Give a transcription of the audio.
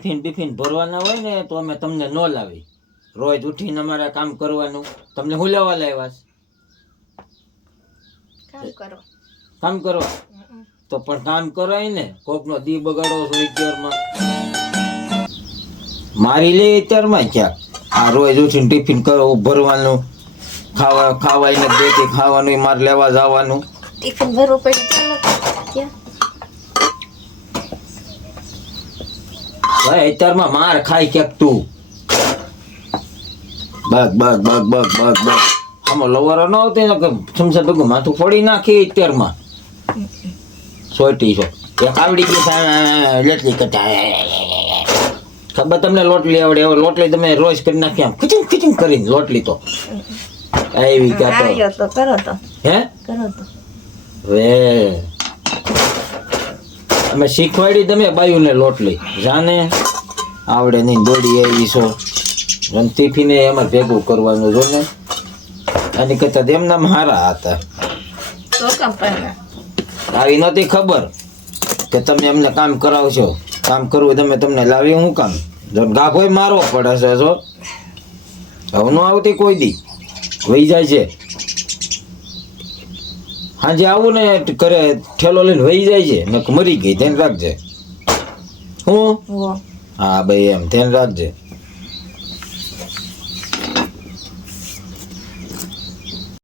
Tiffin ભરવાના હોય ને તો અમે તમને ન લાવી. રોજ ઉઠીને અમારે કામ કરવાનું. તમને હું લેવા લાવ્યા કામ કરો તો પણ કામ કરાય ને. કોકનો દી બગાડો છો અત્યારમાં. મારી લે અત્યારમાં ક્યાંક આ રોજ ઉઠીને ટિફિન કરો ભરવાનું, ખાવાય ને દેતી ખાવાનું મારે લેવા જવાનું. ટિફિન ભરવું પડે ક્યાં ભાઈ અત્યારમાં માર ખાઈ ક્યાંક તું બગ આમાં લવારો ન આવતી ને કે સમસા ભેગું માથું ફોડી નાખી અત્યારમાં. સોટી છો એક આવડી ગઈ લેટલી કટા ખબર તમને લોટલી આવડે હવે લોટલી તમે રોજ કરી નાખી આમ ખીચું કરીને લોટલી તો એવી ક્યાં તો કરો તો હે કરો તો હવે અમે શીખવાડી તમે બાયુને લોટલી જાને આવડે નહીં દોડી આવી છો ટિફિને એમાં ભેગું કરવાનું જો ને એની કરતા એમના હારા હતા. આવી નહોતી ખબર કે તમે એમને કામ કરાવશો. કામ કરવું તમે તમને લાવી હું કામ ગાભો મારવો પડે છે. જો હવે ન આવતી કોઈ દી વહી જાય છે. હાજે આવું ને કરે ઠેલો લઈને વહી જાય છે ને મરી ગઈ ધ્યાન રાખજે. હું હા ભાઈ એમ ધ્યાન રાખજે.